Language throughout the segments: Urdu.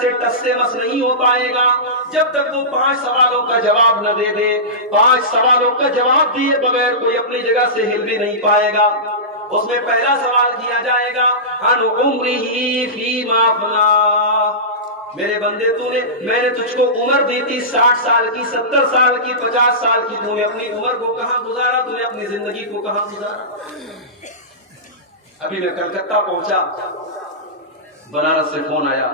سے ٹس سے مس نہیں ہو پائے گا جب تک وہ 5 سوالوں کا جواب نہ دے دے. 5 سوالوں کا جواب دیے بغیر کوئی اپنی جگہ سے ہل بھی نہیں پائے گا. اس میں پہلا سوال کیا جائے گا عن عمرہ فیما افنیٰ. میرے بندے میں نے تجھ کو عمر دی تھی 60 سال کی، 70 سال کی، 50 سال کی. تو نے اپنی عمر کو کہاں گزارا؟ تو نے اپنی زندگی کو کہاں گزارا؟ ابھی میں کلکتہ پہنچا، بنارس سے فون آیا،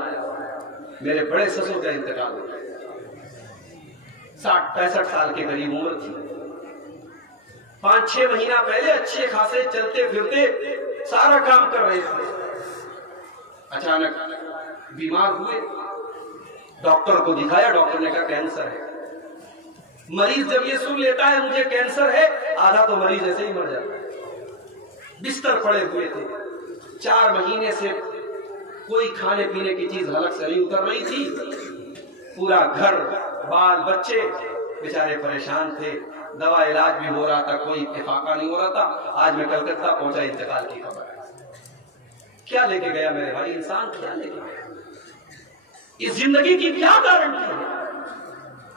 میرے بڑے سسر کا انتقال ہو گیا. 60-65 سال کے قریب عمر تھی. 5-6 مہینہ پہلے اچھے خاصے چلتے پھرتے سارا کام کر رہے تھے. اچانک بیمار ہوئے، ڈاکٹر کو دکھایا، ڈاکٹر نے کہا کینسر ہے. مریض جب یہ سن لیتا ہے مجھے کینسر ہے، آدھا تو مریض ایسے ہی مر جاتا ہے. بستر پڑے ہوئے تھے، 4 مہینے سے کوئی کھانے پینے کی چیز حلق سے نہیں اتر رہی تھی. پورا گھر بال بچے بیچارے پریشان تھے. دوا علاج بھی ہو رہا تھا، کوئی افاقہ نہیں ہو رہا تھا. آج میں کلکتہ پہنچا، انتقال کی خبر ہے. کیا لے کے گیا میرے بھائی انسان؟ کیا لے کے گیا؟ اس زندگی کی کیا گارنٹی ہے؟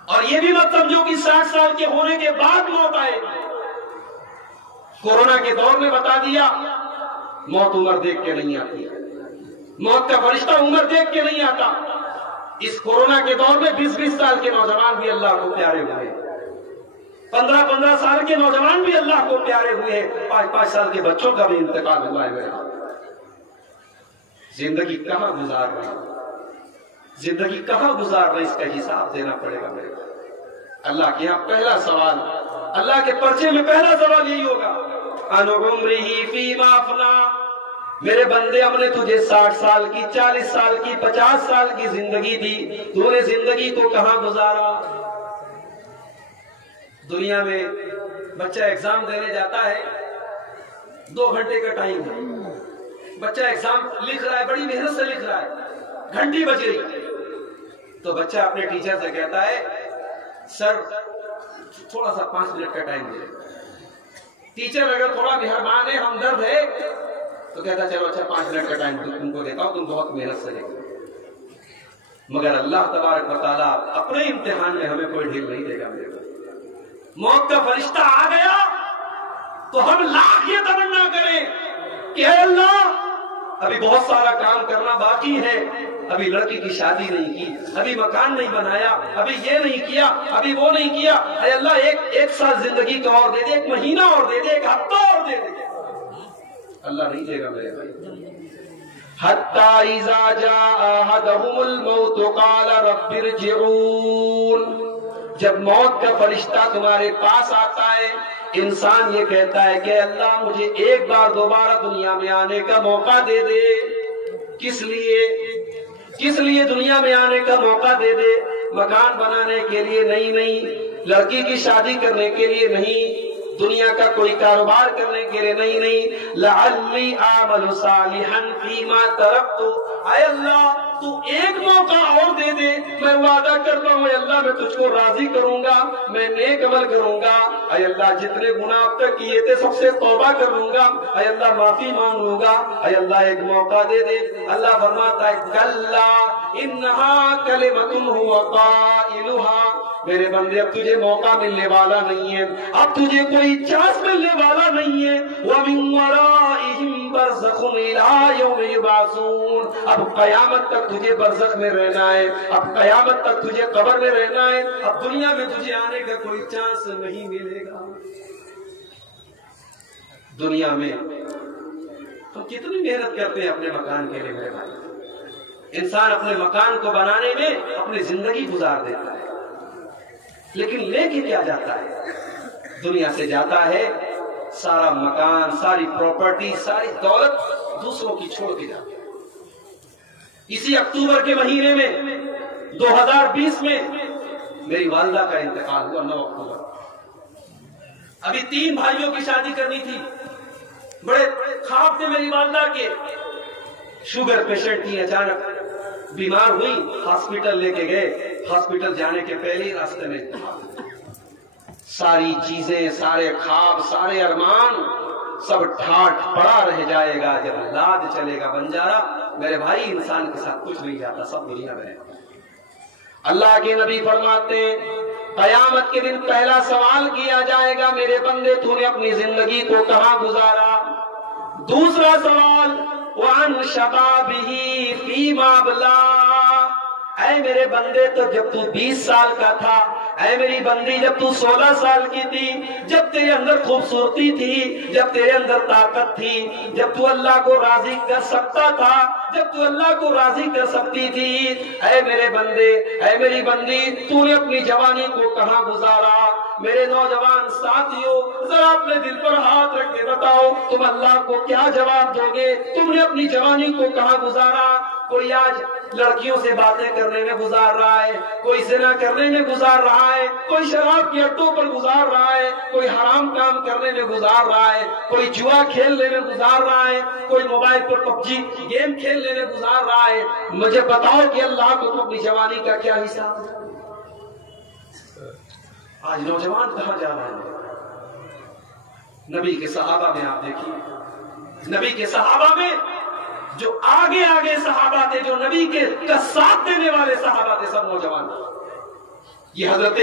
اور یہ بھی مت سمجھو کہ 60 سال کے ہونے کے بعد موت آئے گی. کورونا کے دور میں بتا دیا موت عمر دیکھ کے نہیں آتی، موت کا فرشتہ عمر دیکھ کے نہیں آتا. اس کورونا کے دور میں 20-20 سال کے نوجوان بھی اللہ کو پیارے ہوئے، 15-15 سال کے نوجوان بھی اللہ کو پیارے ہوئے، 5-5 سال کے بچوں کا بھی انتقال ہوا ہے. میرے زندگی کہاں گزار رہا، زندگی کہاں گزار رہا، اس کا حساب دینا پڑے گا. میرے اللہ کے یہاں پہلا سوال، اللہ کے پرچے میں پہلا سوال یہی ہوگا عن عمرہ فیما افنیٰ. میرے بندے ہم نے تجھے 60 سال کی، 40 سال کی، 50 سال کی زندگی دی، تو نے زندگی کو کہاں گزارا؟ دنیا میں بچہ ایگزام دینے جاتا ہے، 2 گھنٹے کا ٹائم ہے. بچہ ایگزام لکھ رہا ہے، بڑی محنت سے لکھ رہا ہے، گھنٹی بج گئی تو بچہ اپنے ٹیچر سے کہتا ہے سر تھوڑا سا 5 منٹ کا ٹائم دے. ٹیچر اگر تھوڑا مہربان ہے، ہمدرد ہے تو کہتا چلو اچھا 5 منٹ کا ٹائم تم کو دیتا ہوں، تم بہت محنت سے لکھو. مگر اللہ تبارک و تعالیٰ اپنے امتحان میں ہمیں کوئی ڈھیل نہیں دے گا. میرے موت کا فرشتہ آ گیا تو ہم لاکھ یہ تمنا کریں کہ اے اللہ ابھی بہت سارا کام کرنا باقی ہے، ابھی لڑکی کی شادی نہیں کی، ابھی مکان نہیں بنایا، ابھی یہ نہیں کیا، ابھی وہ نہیں کیا. اے اللہ ایک سال زندگی کا اور دے دے، 1 مہینہ اور دے دے، 1 ہفتہ اور دے دے. اللہ نہیں دے گا میرے بھائی. حتی اذا جاء احدهم الموت قال رب ارجعون. جب موت کا فرشتہ تمہارے پاس آتا ہے، انسان یہ کہتا ہے کہ اللہ مجھے ایک بار دوبارہ دنیا میں آنے کا موقع دے دے. کس لیے دنیا میں آنے کا موقع دے دے؟ مکان بنانے کے لیے نہیں، لڑکی کی شادی کرنے کے لیے نہیں، دنیا کا کوئی کاروبار کرنے کے لیے نہیں. لعلی اعمل صالحا فیما ترکت. اے اللہ تو ایک موقع اور دے دے، میں وعدہ کرتا ہوں اے اللہ میں تجھ کو راضی کروں گا، میں نیک عمل کروں گا. اے اللہ جتنے گناہ اب تک کیے تھے سب سے توبہ کر لوں گا، اے اللہ معافی مانگ لوں گا. اے اللہ ایک موقع دے دے. اللہ فرماتا ہے کلا انہا کلمۃ ھو قائلھا. میرے بندے اب تجھے موقع ملنے والا نہیں ہے، اب تجھے کوئی چانس ملنے والا نہیں ہے. وَمِن وَرَائِهِمْ بَرْزَخٌ إِلَىٰ يَوْمِ يُبْعَثُونَ. اب قیامت تک تجھے برزخ میں رہنا ہے، اب قیامت تک تجھے قبر میں رہنا ہے. اب دنیا میں تجھے آنے کا کوئی چانس نہیں ملے گا. دنیا میں ہم کتنی محنت کرتے ہیں اپنے مکان کے لیے. میرے بھائی انسان اپنے مکان کو بنانے میں اپنی زندگی گزار دیتا ہے، لیکن لے کے کیا جاتا ہے؟ دنیا سے جاتا ہے سارا مکان، ساری پراپرٹی، ساری دولت دوسروں کی چھوڑ کے جاتا ہے. اسی اکتوبر کے مہینے میں 2020 میں میری والدہ کا انتقال ہوا، 9 اکتوبر. ابھی 3 بھائیوں کی شادی کرنی تھی، بڑے خواب تھے میری والدہ کے. شوگر پیشنٹ تھی، اچانک بیمار ہوئی، ہاسپٹل لے کے گئے. ہاسپٹل جانے کے پہلے ہی راستے میں ساری چیزیں، سارے خواب، سارے ارمان سب ٹھاٹ پڑا رہ جائے گا. جب لاد چلے گا بنجارا میرے بھائی انسان کے ساتھ کچھ نہیں جاتا، سب دنیا میں ہے۔ اللہ کے نبی فرماتے ہیں قیامت کے دن پہلا سوال کیا جائے گا میرے بندے تو نے اپنی زندگی کو کہاں گزارا؟ دوسرا سوال وَعَنْ شَبَابِهِ فِيمَا أَبْلَىٰ، اے میرے بندے تو جب تو 20 سال کا تھا، اے میری بندی جب تو 16 سال کی تھی، جب تیرے اندر خوبصورتی تھی، جب تیرے اندر طاقت تھی، جب تو اللہ کو راضی کر سکتا تھا، جب تو اللہ کو راضی کر سکتی تھی، اے میرے بندے اے میری بندی تو نے اپنی جوانی کو کہاں گزارا؟ میرے نوجوان ساتھیوں ذرا اپنے دل پر ہاتھ رکھ کے بتاؤ تم اللہ کو کیا جواب دو گے؟ تم نے اپنی جوانی کو کہاں گزارا؟ کوئی آج لڑکیوں سے باتیں کرنے میں گزار رہا ہے، کوئی زنا کرنے میں گزار رہا ہے، کوئی شراب کی اڈوں پر گزار رہا ہے، کوئی حرام کام کرنے میں گزار رہا ہے، کوئی جوا کھیلنے میں گزار رہا ہے، کوئی موبائل پر PUBG گیم کھیلنے میں گزار رہا ہے۔ مجھے بتاؤ کہ اللہ کو تم اپنی جوانی کا کیا حساب ہے؟ آج نوجوان کہاں جا رہے ہیں؟ نبی کے صحابہ میں آپ دیکھیے، نبی کے صحابہ میں جو آگے آگے صحابہ تھے، جو نبی کے ساتھ دینے والے صحابہ تھے، سب نوجوان تھے۔ یہ حضرت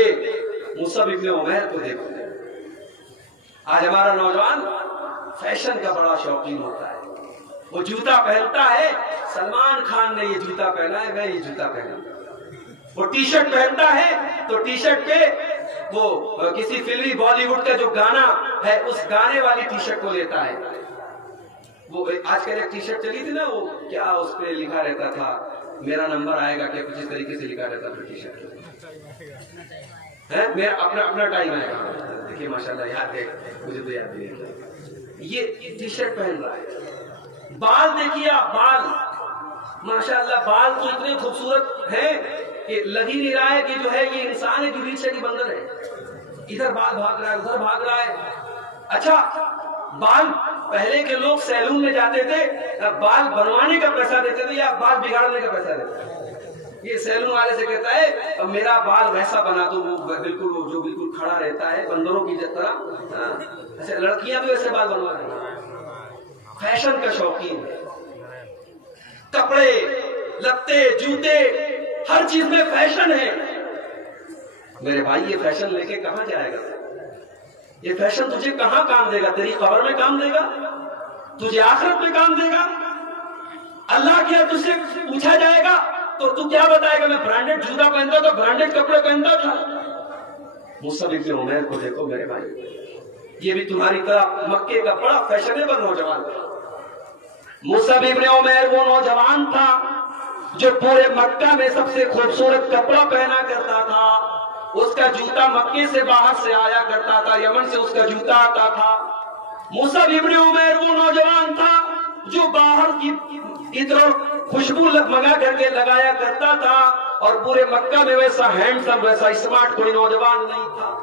مصعب ابن عمیر کو دیکھو، آج ہمارا نوجوان فیشن کا بڑا شوقین ہوتا ہے، وہ جوتا پہنتا ہے، سلمان خان نے یہ جوتا پہنا ہے میں یہ جوتا پہنا، وہ ٹی شرٹ پہنتا ہے تو ٹی شرٹ پہ وہ کسی فلمی بالی ووڈ کا جو گانا ہے اس گانے والی ٹی شرٹ کو لیتا ہے۔ وہ آج کل ایک ٹی شرٹ چلی تھی نا، وہ کیا اس پہ لکھا رہتا تھا میرا نمبر آئے گا، کیا کچھ اس طریقے سے لکھا رہتا تھا ٹی شرٹ ہے، میرا اپنا ٹائم آئے گا۔ دیکھیے ماشاءاللہ یاد ہے، مجھے تو یاد نہیں ہے، یہ ٹی شرٹ پہن رہا ہے۔ بال دیکھیے آپ، بال ماشاءاللہ بال تو اتنے خوبصورت ہیں کہ لگ ہی نہیں رہا ہے کہ جو ہے یہ انسان ہے کہ ریچھ ہے کہ بندر ہے، ادھر بال بھاگ رہا ہے ادھر بھاگ رہا ہے۔ اچھا بال پہلے کے لوگ سیلون میں جاتے تھے، بال بنوانے کا پیسہ دیتے تھے یا بال بگاڑنے کا پیسہ دیتے تھے؟ یہ سیلون والے سے کہتا ہے میرا بال ویسا بنا دو، وہ بالکل جو بالکل کھڑا رہتا ہے بندروں کی طرح۔ اچھا لڑکیاں بھی ویسے بال بنوا رہی ہیں، فیشن کا شوقین ہے، کپڑے لتے جوتے ہر چیز میں فیشن ہے۔ میرے بھائی یہ فیشن لے کے کہاں جائے گا؟ یہ فیشن تجھے کہاں کام دے گا؟ تیری قبر میں کام دے گا؟ تجھے آخرت میں کام دے گا؟ اللہ کیا تجھ سے پوچھا جائے گا تو تو کیا بتائے گا؟ میں برانڈڈ جوتا پہنتا تھا، برانڈڈ کپڑے پہنتا تھا۔ مصعب ابن عمیر کو دیکھو میرے بھائی، یہ بھی تمہاری طرح مکے کا بڑا فیشنیبل نوجوان تھا۔ مصعب ابن عمیر وہ نوجوان تھا جو پورے مکہ میں سب سے خوبصورت کپڑا پہنا کرتا تھا، اس کا جوتا مکے سے باہر سے آیا کرتا تھا، یمن سے اس کا جوتا آتا تھا۔ مصعب ابن عمیر وہ نوجوان تھا جو باہر کی ادھر خوشبو منگا کر کے لگایا کرتا تھا، اور پورے مکہ میں ویسا ہینڈسم ویسا اسمارٹ کوئی نوجوان نہیں تھا۔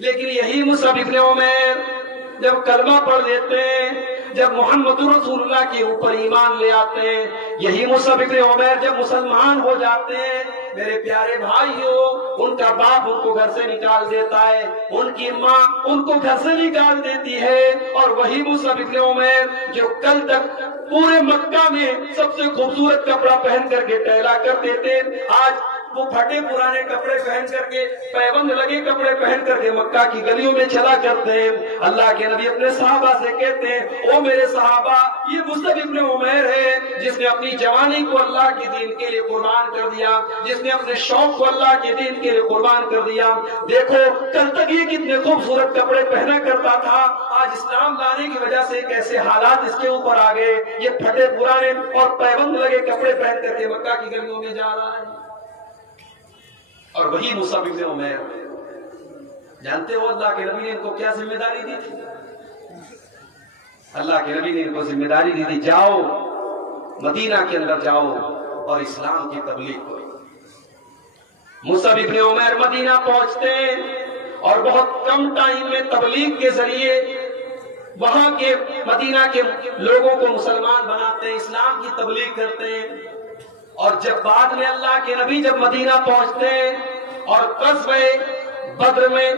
لیکن یہی مصعب ابن عمیر جب کلمہ پڑھ لیتے ہیں، جب محمد رسول اللہ کے اوپر ایمان لے آتے ہیں، یہی مصعب ابن عمیر جب مسلمان ہو جاتے ہیں، میرے پیارے بھائیوں، ان کا باپ ان کو گھر سے نکال دیتا ہے، ان کی ماں ان کو گھر سے نکال دیتی ہے، اور وہی مصعب ابن عمیر جو کل تک پورے مکہ میں سب سے خوبصورت کپڑا پہن کر کے ٹہلا کرتے تھے، آج وہ پھٹے پرانے کپڑے پہن کر کے، پیبند لگے کپڑے پہن کر کے مکہ کی گلیوں میں چلا کرتے ہیں۔ اللہ کے نبی اپنے صحابہ سے کہتے ہیں او میرے صحابہ، یہ مصعب ابن عمیر ہے جس نے اپنی جوانی کو اللہ کے دین کے لیے قربان کر دیا، جس نے اپنے شوق کو اللہ کے دین کے لیے قربان کر دیا۔ دیکھو کل تک یہ کتنے خوبصورت کپڑے پہنا کرتا تھا، آج اسلام لانے کی وجہ سے کیسے حالات اس کے اوپر آ گئے، یہ پھٹے پرانے اور پیبند لگے کپڑے پہن کر کے مکہ کی گلیوں میں جا رہا ہے۔ اور وہی مصعب ابن عمیر، جانتے ہو اللہ کے نبی نے ان کو کیا ذمہ داری دی تھی؟ اللہ کے نبی نے ان کو ذمہ داری دی تھی جاؤ مدینہ کے اندر جاؤ اور اسلام کی تبلیغ کرو۔ مصعب ابن عمیر مدینہ پہنچتے ہیں اور بہت کم ٹائم میں تبلیغ کے ذریعے وہاں کے مدینہ کے لوگوں کو مسلمان بناتے ہیں، اسلام کی تبلیغ کرتے ہیں۔ اور جب بعد میں اللہ کے نبی جب مدینہ پہنچتے ہیں اور غزوہ بدر میں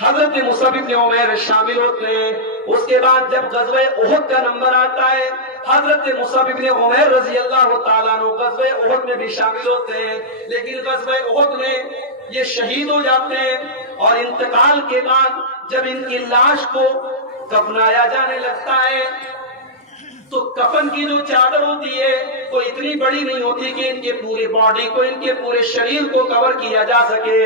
حضرت مصعب ابن عمیر شامل ہوتے ہیں، اس کے بعد جب غزوہ احد کا نمبر آتا ہے، حضرت مصعب بن عمیر رضی اللہ تعالیٰ عنہ غزوہ احد میں بھی شامل ہوتے ہیں، لیکن غزوہ احد میں یہ شہید ہو جاتے ہیں، اور انتقال کے بعد جب ان کی لاش کو کفنایا جانے لگتا ہے تو کفن کی جو چادر ہوتی ہے وہ اتنی بڑی نہیں ہوتی کہ ان کے پورے باڈی کو، ان کے پورے شریر کو کور کیا جا سکے۔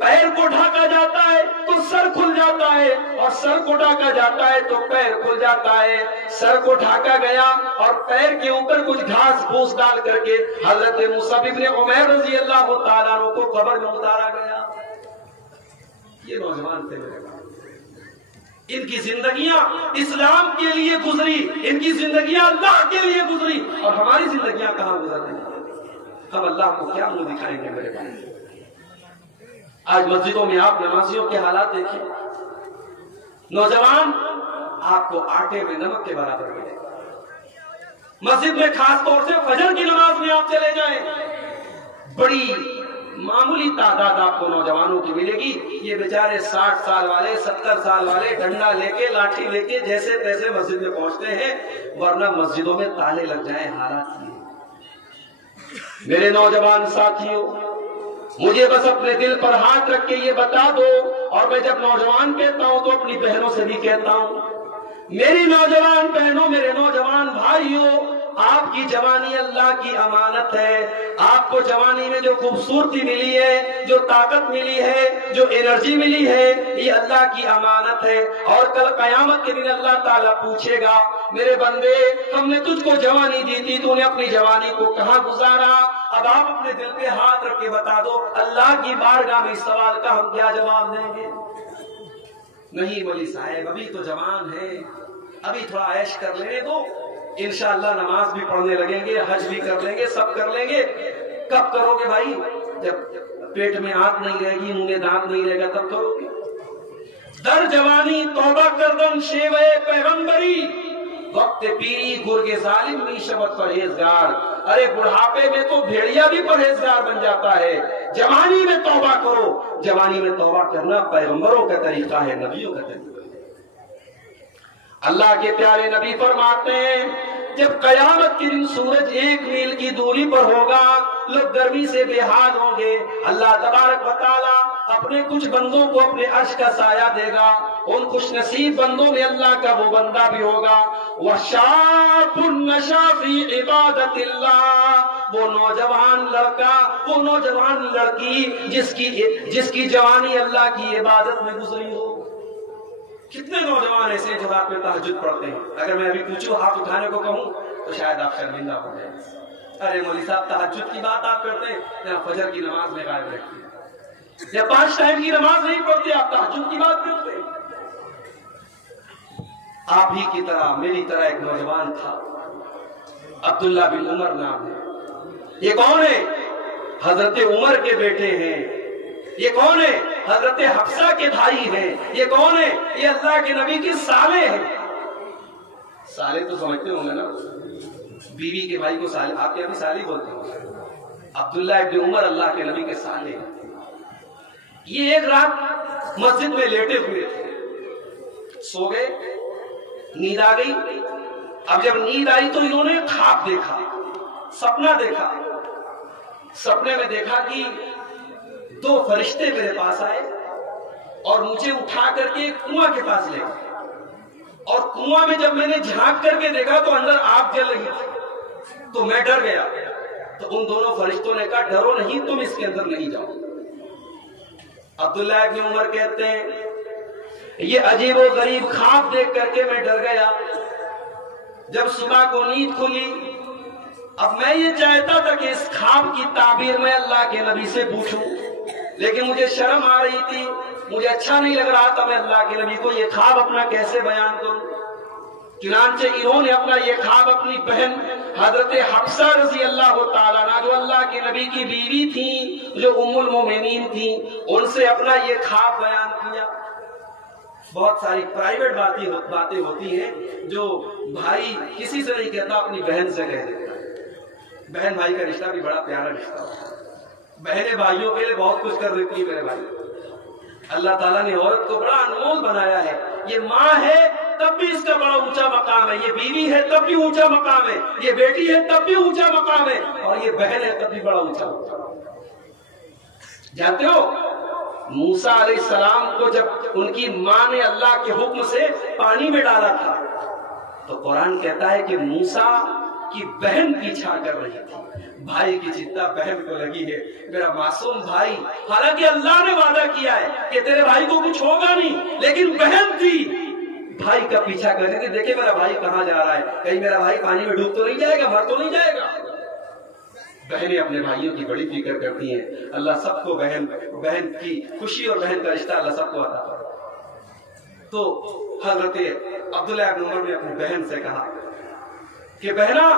پیر کو ڈھاکا جاتا ہے تو سر کھل جاتا ہے، اور سر کو ڈھاکا جاتا ہے تو پیر کھل جاتا ہے۔ سر کو ڈھاکا گیا اور پیر کے اوپر کچھ گھاس پھوس ڈال کر کے حضرت مصعب بن عمیر رضی اللہ تعالیٰ عنہ کو قبر میں اتارا گیا۔ یہ نوجوان تھے میرے بھائی، ان کی زندگیاں اسلام کے لیے گزری، ان کی زندگیاں اللہ کے لیے گزری، اور ہماری زندگیاں کہاں گزر رہی ہیں؟ ہم اللہ کو کیا منہ دکھائیں گے میرے بھائی؟ آج مسجدوں میں آپ نمازیوں کے حالات دیکھیں، نوجوان آپ کو آٹے میں نمک کے برابر ملے گا۔ مسجد میں خاص طور سے فجر کی نماز میں آپ چلے جائیں، بڑی معمولی تعداد آپ کو نوجوانوں کی ملے گی۔ یہ بیچارے 60 سال والے، 70 سال والے ڈنڈا لے کے، لاٹھی لے کے جیسے تیسے مسجد میں پہنچتے ہیں، ورنہ مسجدوں میں تالے لگ جائیں حالات یہ۔ میرے نوجوان ساتھیوں، مجھے بس اپنے دل پر ہاتھ رکھ کے یہ بتا دو، اور میں جب نوجوان کہتا ہوں تو اپنی بہنوں سے بھی کہتا ہوں، میری نوجوان بہنوں، میرے نوجوان بھائیوں، آپ کی جوانی اللہ کی امانت ہے۔ آپ کو جوانی میں جو خوبصورتی ملی ہے، جو طاقت ملی ہے، جو انرجی ملی ہے، یہ اللہ کی امانت ہے، اور کل قیامت کے دن اللہ تعالیٰ پوچھے گا، میرے بندے ہم نے تجھ کو جوانی دی تھی، تو نے اپنی جوانی کو کہاں گزارا؟ اب آپ اپنے دل پہ ہاتھ رکھ کے بتا دو، اللہ کی بارگاہ میں اس سوال کا ہم کیا جواب دیں گے؟ نہیں ولی صاحب، ابھی تو جوان ہے، ابھی تھوڑا عیش کر لینے دو، انشاءاللہ نماز بھی پڑھنے لگیں گے، حج بھی کر لیں گے، سب کر لیں گے۔ کب کرو گے بھائی؟ جب پیٹ میں آنت نہیں رہے گی، منہ میں دانت نہیں رہے گا، تب کرو گے۔ در جوانی توبہ کردن شیوے پیغمبری، وقت پیری گرگ ظالم می شبت پرہیزگار۔ ارے بڑھاپے میں تو بھیڑیا بھی پرہیزگار بن جاتا ہے، جوانی میں توبہ کرو۔ جوانی میں توبہ کرنا پیغمبروں کا طریقہ ہے، نبیوں کا طریقہ ہے۔ اللہ کے پیارے نبی فرماتے ہیں، جب قیامت کے دن سورج 1 میل کی دوری پر ہوگا، لوگ گرمی سے بے حال ہوں گے، اللہ تبارک و تعالی اپنے کچھ بندوں کو اپنے عرش کا سایہ دے گا۔ ان خوش نصیب بندوں میں اللہ کا وہ بندہ بھی ہوگا، وَشَابٌ نَشَا فِي عِبَادَةِ اللَّهِ، وہ نوجوان لڑکا، وہ نوجوان لڑکی جس کی جوانی اللہ کی عبادت میں گزری ہو۔ کتنے نوجوان ایسے جو رات میں تہجد پڑھتے ہیں؟ اگر میں ابھی پوچھوں ہاتھ اٹھانے کو کہوں تو شاید آپ شرمندہ ہو جائیں۔ ارے مولوی صاحب تہجد کی بات آپ کرتے ہیں یا فجر کی نماز میں غائب رہتے ہیں، یا 5 ٹائم کی نماز نہیں پڑھتے، آپ تہجد کی بات کرتے ہیں۔ آپ ہی کی طرح میری طرح ایک نوجوان تھا، عبداللہ بن عمر نام ہے۔ یہ کون ہے؟ حضرت عمر کے بیٹے ہیں۔ یہ کون ہے؟ حضرت حفصہ کے بھائی ہیں۔ یہ کون ہے؟ یہ اللہ کے نبی کی سالے ہیں۔ سالے تو سمجھتے ہوں گے نا، بیوی کے بھائی کو سالے، آپ کے ابھی سالے بولتے ہیں۔ عبداللہ ابن عمر اللہ کے نبی کے سالے ہیں۔ یہ ایک رات مسجد میں لیٹے ہوئے تھے، سو گئے، نیند آ گئی۔ اب جب نیند آئی تو انہوں نے خواب دیکھا، سپنا دیکھا۔ سپنے میں دیکھا کہ 2 فرشتے میرے پاس آئے اور مجھے اٹھا کر کے کنواں کے پاس لے گئے، اور کنواں میں جب میں نے جھانک کر کے دیکھا تو اندر آگ جل رہی تھی، تو میں ڈر گیا۔ تو ان دونوں فرشتوں نے کہا ڈرو نہیں، تم اس کے اندر نہیں جاؤ۔ عبداللہ ابن عمر کہتے ہیں یہ عجیب و غریب خواب دیکھ کر کے میں ڈر گیا۔ جب صبح کو نیند کھلی، اب میں یہ چاہتا تھا کہ اس خواب کی تعبیر میں اللہ کے نبی سے پوچھوں، لیکن مجھے شرم آ رہی تھی، مجھے اچھا نہیں لگ رہا تھا میں اللہ کے نبی کو یہ خواب اپنا کیسے بیان کروں۔ چنانچہ انہوں نے اپنا یہ خواب اپنی بہن حضرت حفصہ رضی اللہ تعالیٰ عنہ، جو اللہ کے نبی کی بیوی تھیں، جو ام المومنین تھیں، ان سے اپنا یہ خواب بیان کیا۔ بہت ساری پرائیویٹ باتیں ہوتی ہیں جو بھائی کسی سے نہیں کہتا، اپنی بہن سے کہہ دیتا ہے۔ بہن بھائی کا رشتہ بھی بڑا پیارا رشتہ ہوتا ہے، بہنیں بھائیوں کے لیے بہت کچھ کر دیتی ہے میرے بھائی۔ اللہ تعالیٰ نے عورت کو بڑا انمول بنایا ہے، یہ ماں ہے تب بھی اس کا بڑا اونچا مقام ہے، یہ بیوی ہے تب بھی اونچا مقام ہے، یہ بیٹی ہے تب بھی اونچا مقام ہے، اور یہ بہن ہے تب بھی بڑا اونچا مقام ہے۔ جانتے ہو موسیٰ علیہ السلام کو جب ان کی ماں نے اللہ کے حکم سے پانی میں ڈالا تھا تو قرآن کہتا ہے کہ موسیٰ کی بہن پیچھا کر رہی تھی، بھائی کی چنتا بہن کو لگی ہے، میرا معصوم بھائی، حالانکہ اللہ نے وعدہ کیا ہے کہ تیرے بھائی کو کچھ ہوگا نہیں، لیکن بہن تھی بھائی کا پیچھا کر رہی تھی، دیکھیں میرا بھائی کہاں جا رہا ہے، کہیں میرا بھائی پانی میں ڈوب تو نہیں جائے گا، مر تو نہیں جائے گا۔ بہنیں اپنے بھائیوں کی بڑی فکر کرتی ہیں، اللہ سب کو بہن کی خوشی اور بہن کا رشتہ اللہ سب کو عطا کرے۔ تو حضرت عبداللہ ابن عمر نے اپنی بہن سے کہا کہ بہنا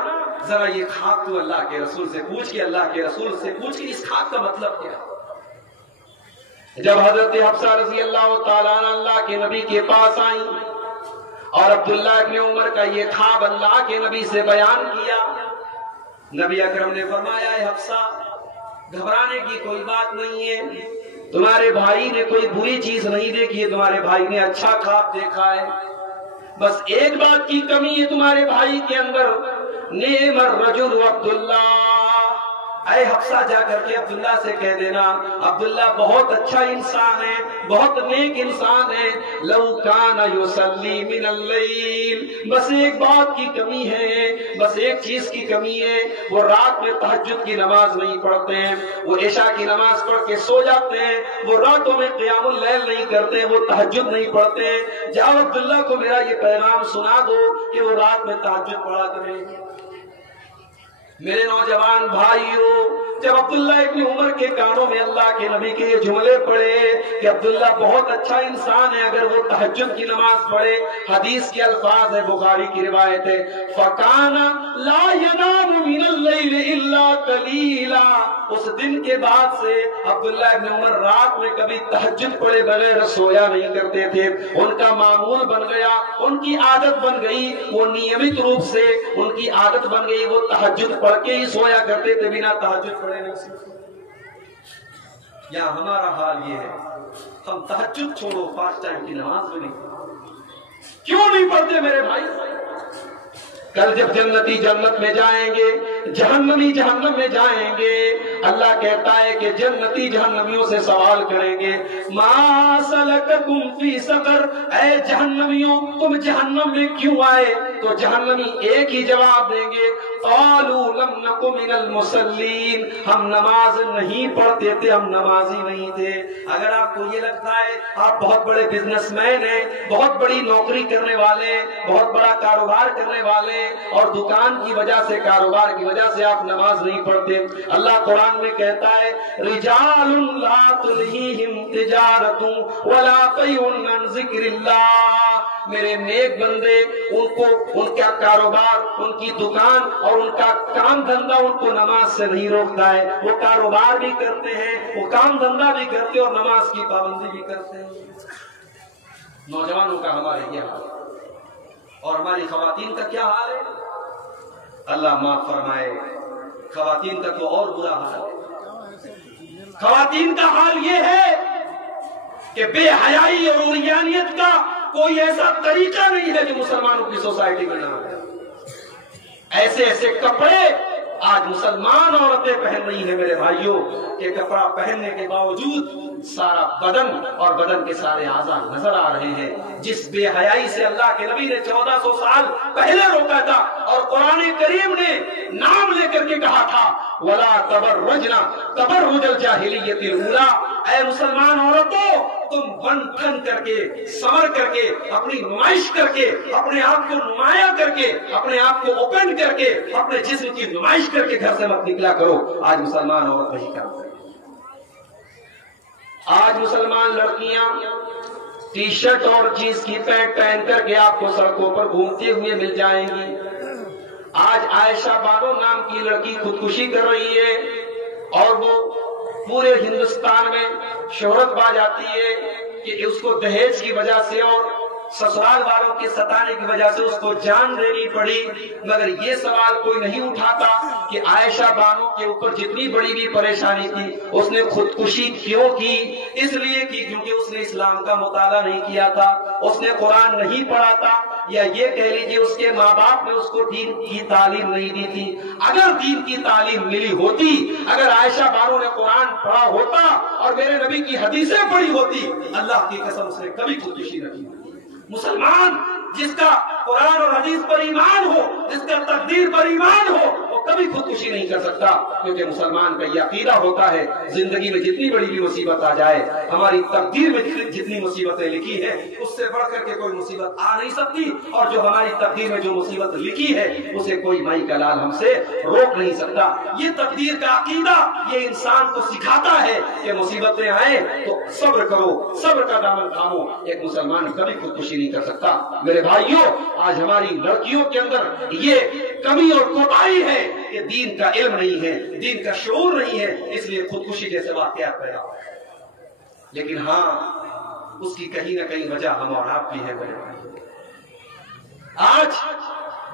ذرا یہ خاک تو اللہ کے رسول سے پوچھ کے، اللہ کے رسول سے پوچھ کے اس خاک کا مطلب کیا ہے۔ جب حضرت حفصہ رضی اللہ تعالیٰ عنہ اللہ کے نبی کے پاس آئیں اور عبداللہ ابن عمر کا یہ خواب اللہ کے نبی سے بیان کیا، نبی اکرم نے فرمایا اے حفصہ گھبرانے کی کوئی بات نہیں ہے، تمہارے بھائی نے کوئی بری چیز نہیں دیکھی ہے، تمہارے بھائی نے اچھا خواب دیکھا ہے، بس ایک بات کی کمی ہے تمہارے بھائی کے اندر، نعم الرجل عبداللہ، اے حفصہ جا کر کے عبداللہ سے کہہ دینا عبداللہ بہت اچھا انسان ہے، بہت نیک انسان ہے، لو کان یصلی من اللیل، بس ایک بات کی کمی ہے، بس ایک چیز کی کمی ہے، وہ رات میں تہجد کی نماز نہیں پڑھتے ہیں، وہ عشاء کی نماز پڑھ کے سو جاتے ہیں، وہ راتوں میں قیام اللیل نہیں کرتے ہیں، وہ تہجد نہیں پڑھتے ہیں، جاؤ عبداللہ کو میرا یہ پیغام سنا دو کہ وہ رات میں تہجد پڑھا کریں۔ میرے نوجوان بھائیوں، جب عبداللہ ابن عمر کے کانوں میں اللہ کے نبی کے یہ جملے پڑھے کہ عبداللہ بہت اچھا انسان ہے اگر وہ تہجد کی نماز پڑھے، حدیث کے الفاظ ہے، بخاری کی روایت ہے، فَكَانَ لَا يَنَامُ مِنَ اللَّيْلِ إِلَّا قَلِيلًا، اس دن کے بعد سے عبداللہ ابن عمر رات میں کبھی تہجد پڑھے بغیر سویا نہیں کرتے تھے، ان کا معمول بن گیا، ان کی عادت بن گئی، وہ نیمت روپ سے ان کی عادت بن گئی، وہ تہجد پڑھ کے ہی سویا کرتے تھے، بنا تہجد پڑھے نہیں سکتے۔ یا ہمارا حال یہ ہے، ہم تہجد چھوڑو فاسٹ ٹائم کی نماز بھی نہیں پڑھتے، کیوں نہیں پڑھتے میرے بھائی؟ کل جب جنتی جنت میں جائیں گے، جہنمی جہنم میں جائیں گے، اللہ کہتا ہے کہ جنتی جہنمیوں سے سوال کریں گے ما سلککم فی سقر، اے جہنمیوں تم جہنم میں کیوں آئے؟ تو جہنمی ایک ہی جواب دیں گے قالوا لم نک من المصلین، ہم نماز نہیں پڑھتے تھے، ہم نمازی نہیں تھے۔ اگر آپ کو یہ لگتا ہے آپ بہت بڑے بزنس مین ہیں، بہت بڑی نوکری کرنے والے، بہت بڑا کاروبار کرنے والے، اور دکان کی وجہ سے، کاروبار کی وجہ سے آپ نماز نہیں پڑھتے، اللہ قرآن میں کہتا ہے رجال لا تلہیہم تجارت ولا بیع عن ذکر اللہ، میرے نیک بندے، ان کا کاروبار، ان کی دکان اور ان کا کام دھندا ان کو نماز سے نہیں روکتا ہے، وہ کاروبار بھی کرتے ہیں، وہ کام دھندا بھی کرتے ہیں اور نماز کی پابندی بھی کرتے ہیں۔ نوجوانوں کا ہمارے یہ حال ہے، اور ہماری خواتین کا کیا حال ہے؟ اللہ معاف فرمائے، خواتین کا تو اور برا حال ہے۔ خواتین کا حال یہ ہے کہ بے حیائی اور عریانیت کا کوئی ایسا طریقہ نہیں ہے جو مسلمانوں کی سوسائٹی میں نہ ہے۔ ایسے ایسے کپڑے آج مسلمان عورتیں پہن رہی ہیں میرے بھائیوں، کہ کپڑا پہننے کے باوجود سارا بدن اور بدن کے سارے اعضاء نظر آ رہے ہیں، جس بے حیائی سے اللہ کے نبی نے 1400 سال پہلے روکا تھا، اور قرآن کریم نے نام لے کر کے کہا تھا وَلَا تَبَرُّجْنَ تَبَرُّجَ الْجَاهِلِيَّةِ الْأُولَىٰ، اے مسلمان عورتوں تم بن ٹھن کر کے، سمر کر کے، اپنی نمائش کر کے، اپنے آپ کو نمایاں کر کے، اپنے آپ کو اوپن کر کے، اپنے جسم کی نمائش کر کے گھر سے مت نکلا کرو۔ آج مسلمان عورت وہی کام کرے، آج مسلمان لڑکیاں ٹی شرٹ اور جینس کی پینٹ پہن کر کے آپ کو سڑکوں پر گھومتے ہوئے مل جائیں گی۔ آج عائشہ بانو نام کی لڑکی خودکشی کر رہی ہے، اور وہ پورے ہندوستان میں شہرت پا جاتی ہے کہ اس کو دہیج کی وجہ سے اور سسرال والوں کے ستانے کی وجہ سے اس کو جان دینی پڑی۔ مگر یہ سوال کوئی نہیں اٹھاتا کہ عائشہ بانو کے اوپر جتنی بڑی بھی پریشانی تھی اس نے خودکشی کیوں کی؟ اس لیے کی کیونکہ اس نے اسلام کا مطالعہ نہیں کیا تھا، اس نے قرآن نہیں پڑھا تھا، یا یہ کہہ لیجیے اس کے ماں باپ نے اس کو دین کی تعلیم نہیں دی تھی. اگر دین کی تعلیم ملی ہوتی، اگر عائشہ بانو نے قرآن پڑھا ہوتا اور میرے نبی کی حدیثیں پڑھی ہوتی، اللہ کی قسم اس نے کبھی خودکشی نہ کی. مسلمان جس کا قرآن اور حدیث پر ایمان ہو، جس کا تقدیر پر ایمان ہو، وہ کبھی خودکشی نہیں کر سکتا، کیونکہ مسلمان کا یہ عقیدہ ہوتا ہے زندگی میں جتنی بڑی بھی مصیبت آ جائے، ہماری تقدیر میں جتنی مصیبتیں لکھی ہیں اس سے بڑھ کر کے کوئی مصیبت آ نہیں سکتی، اور جو ہماری تقدیر میں جو مصیبت لکھی ہے اسے کوئی مائی کا لال ہم سے روک نہیں سکتا. یہ تقدیر کا عقیدہ یہ انسان کو سکھاتا ہے کہ مصیبتیں آئیں تو صبر کرو، صبر کا دامن تھامو. ایک مسلمان کبھی خودکشی نہیں کر سکتا. میرے بھائیوں، آج ہماری لڑکیوں کے اندر یہ کمی اور کوتاہی ہے کہ دین کا علم نہیں ہے، دین کا شعور نہیں ہے، اس لیے خودکشی جیسے واقعات پیدا ہو. لیکن ہاں، اس کی کہیں نہ کہیں وجہ ہم اور آپ بھی ہے. میرے بھائیوں، آج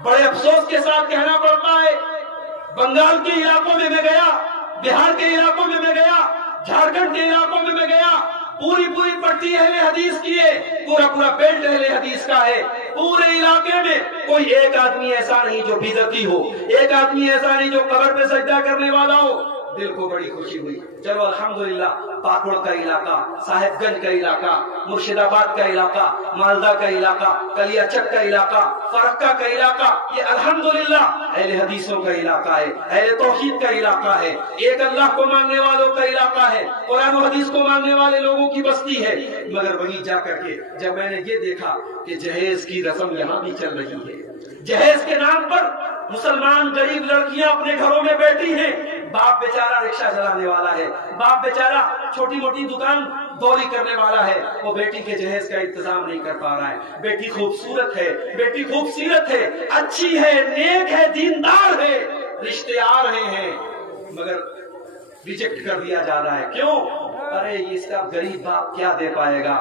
بڑے افسوس کے ساتھ کہنا پڑتا ہے، بنگال کے علاقوں میں گیا، بہار کے علاقوں میں گیا، جھارکھنڈ کے علاقوں میں گیا، پوری پٹی اہل حدیث کی ہے، پورا بیلٹ اہل حدیث کا ہے. پورے علاقے میں کوئی ایک آدمی ایسا نہیں جو بدعتی ہو، ایک آدمی ایسا نہیں جو قبر پہ سجدہ کرنے والا ہو. دل کو بڑی خوشی ہوئی. چلو الحمدللہ، پاکوڑ کا علاقہ، صاحب گنج کا علاقہ، مرشد آباد کا علاقہ، مالدہ کا علاقہ، کلیا چک کا علاقہ، فرقہ کا علاقہ، یہ الحمدللہ اہل حدیثوں کا علاقہ ہے، اہل توحید کا علاقہ ہے، ایک اللہ کو ماننے والوں کا علاقہ ہے، قرآن و حدیث کو ماننے والے لوگوں کی بستی ہے. مگر وہیں جا کر کے جب میں نے یہ دیکھا کہ جہیز کی رسم یہاں بھی چل رہی ہے، جہیز کے نام پر مسلمان غریب لڑکیاں اپنے گھروں میں بیٹھی ہیں. باپ بیچارہ رکشہ چلانے والا ہے، باپ بیچارہ چھوٹی موٹی دکان دوری کرنے والا ہے، وہ بیٹی کے جہیز کا انتظام نہیں کر پا رہا ہے. بیٹی خوبصورت ہے، بیٹی خوبصورت ہے، اچھی ہے، نیک ہے، دیندار ہے، رشتے آ رہے ہیں، مگر ریجیکٹ کر دیا جا رہا ہے. کیوں؟ ارے اس کا غریب باپ کیا دے پائے گا.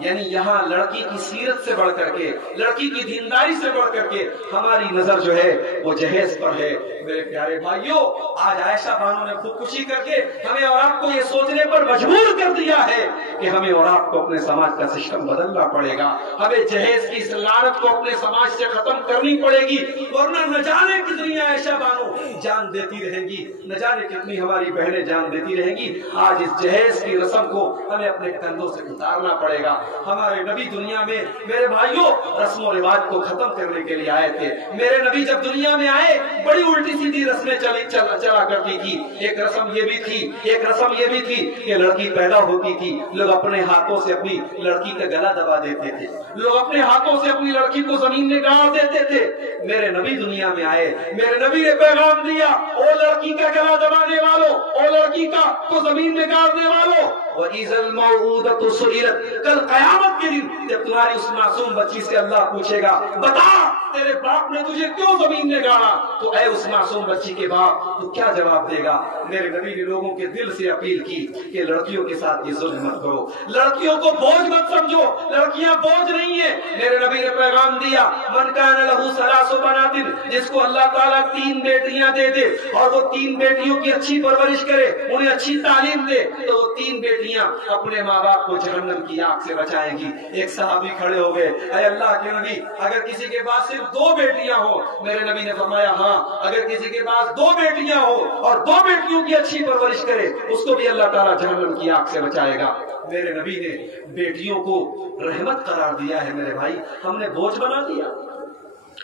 یعنی یہاں لڑکی کی سیرت سے بڑھ کر کے، لڑکی کی دینداری سے بڑھ کر کے ہماری نظر جو ہے وہ جہیز پر ہے. میرے پیارے بھائیوں، آج عائشہ بانو نے خودکشی کر کے ہمیں اور آپ کو یہ سوچنے پر مجبور کر دیا ہے کہ ہمیں اور آپ کو اپنے سماج کا سسٹم بدلنا پڑے گا. ہمیں جہیز کی اس لعنت کو اپنے سماج سے ختم کرنی پڑے گی، ورنہ نہ جانے کتنی عائشہ بانو جان دیتی رہیں گی، نہ جانے کتنی ہماری بہنیں جان دیتی رہیں گی. آج اس جہیز کی رسم کو ہمیں اپنے کندھوں سے اتارنا پڑے گا. ہمارے نبی دنیا میں میرے بھائیوں رسم و رواج کو ختم کرنے کے لیے آئے تھے. میرے نبی جب دنیا میں آئے بڑی الٹی سیدھی رسمیں چلا کرتی تھی. ایک رسم یہ بھی تھی کہ لڑکی پیدا ہوتی تھی، لوگ اپنے ہاتھوں سے اپنی لڑکی کا گلا دبا دیتے تھے، لوگ اپنے ہاتھوں سے اپنی لڑکی کو زمین میں گاڑ دیتے تھے. میرے نبی دنیا میں آئے، میرے نبی نے پیغام دیا، او لڑکی کا گلا دبانے والوں، او لڑکی کا تو زمین میں گاڑنے والوں، وَإِذَا الْمَوْءُودَةُ سُئِلَتْ، کل قیامت کے دن جب تمہاری اس معصوم بچی سے اللہ پوچھے گا، بتا تیرے باپ نے تجھے کیوں زمین میں گاڑا، تو اے اس معصوم بچی کے باپ تو کیا جواب دے گا؟ میرے نبی نے لوگوں کے دل سے اپیل کی کہ لڑکیوں کے ساتھ یہ ظلم مت کرو، لڑکیوں کو بوجھ مت سمجھو، لڑکیاں بوجھ نہیں ہیں. میرے نبی نے پیغام دیا، من کان لہ ثلاث بنات، جس کو اللہ تعالیٰ 3 بیٹیاں دے دے اور وہ 3 بیٹیوں کی اچھی پرورش کرے، انہیں اچھی تعلیم دے، تو وہ 3 بیٹیاں اپنے ماں باپ کو جہنم کی آگ سے بچائیں گی. ایک صحابی کھڑے ہو گئے، اے اللہ کے نبی، اگر کسی کے پاس صرف 2 بیٹیاں ہوں. میرے نبی نے فرمایا ہاں، اگر کسی کے پاس 2 بیٹیاں ہوں اور 2 بیٹیوں کی اچھی پرورش کرے، اس کو بھی اللہ تعالیٰ جہنم کی آگ سے بچائے گا. میرے نبی نے بیٹیوں کو رحمت قرار دیا ہے. میرے بھائی، ہم نے بوجھ بنا دیا.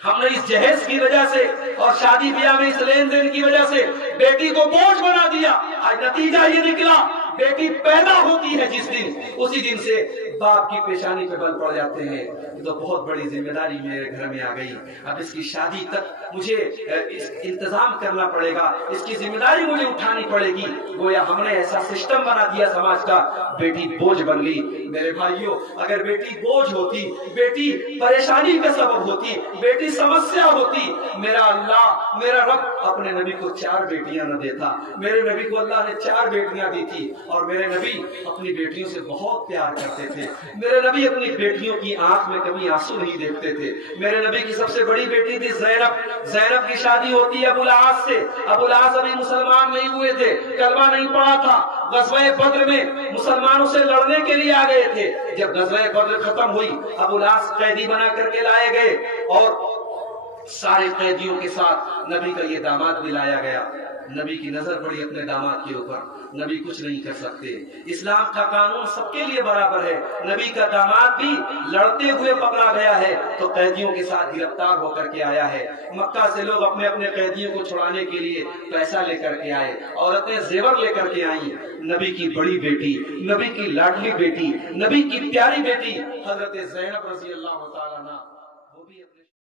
ہم نے اس جہیز کی وجہ سے اور شادی بیاہ میں اس لین دین کی وجہ سے بیٹی کو بوجھ بنا دیا. آج نتیجہ یہ نکلا، بیٹی پیدا ہوتی ہے جس دن، اسی دن سے باپ کی پیشانی پہ بل پڑ جاتے ہیں. یہ تو بہت بڑی ذمہ داری میرے گھر میں آ گئی، اب اس کی شادی تک مجھے انتظام کرنا پڑے گا، اس کی ذمہ داری مجھے اٹھانی پڑے گی. گویا ہم نے ایسا سسٹم بنا دیا سماج کا، بیٹی بوجھ بن گئی. میرے بھائیوں، اگر بیٹی بوجھ ہوتی، بیٹی پریشانی کا سبب ہوتی، بیٹی سمسیا ہوتی، میرا اللہ، میرا رب اپنے نبی کو 4 بیٹیاں نہ دیتا. میرے نبی کو اللہ نے 4 بیٹیاں دی تھی، اور میرے نبی اپنی بیٹیوں سے بہت پیار کرتے تھے. میرے نبی اپنی بیٹیوں کی آنکھ میں کبھی آنسو نہیں دیکھتے تھے. میرے نبی کی سب سے بڑی بیٹی تھی زینب کی شادی ہوتی ہے ابو العاص سے. ابو العاص ابھی مسلمان نہیں ہوئے تھے، کلمہ نہیں پڑھا تھا. غزوہ بدر میں مسلمانوں سے لڑنے کے لیے آ گئے تھے. جب غزوہ بدر ختم ہوئی ابو لاس قیدی بنا کر کے لائے گئے اور سارے قیدیوں کے ساتھ نبی کا یہ داماد بھی لایا گیا. نبی کی نظر پڑی اپنے داماد کے اوپر. نبی کچھ نہیں کر سکتے. اسلام کا قانون سب کے لیے برابر ہے. نبی کا داماد بھی لڑتے ہوئے پکڑا گیا ہے تو قیدیوں کے ساتھ گرفتار ہو کر کے آیا ہے. مکہ سے لوگ اپنے اپنے قیدیوں کو چھڑانے کے لیے پیسہ لے کر کے آئے, عورتیں زیور لے کر کے آئیں. نبی کی بڑی بیٹی, نبی کی لاڈلی بیٹی, نبی کی پیاری بیٹی حضرت زینب رضی اللہ تعالیٰ عنہ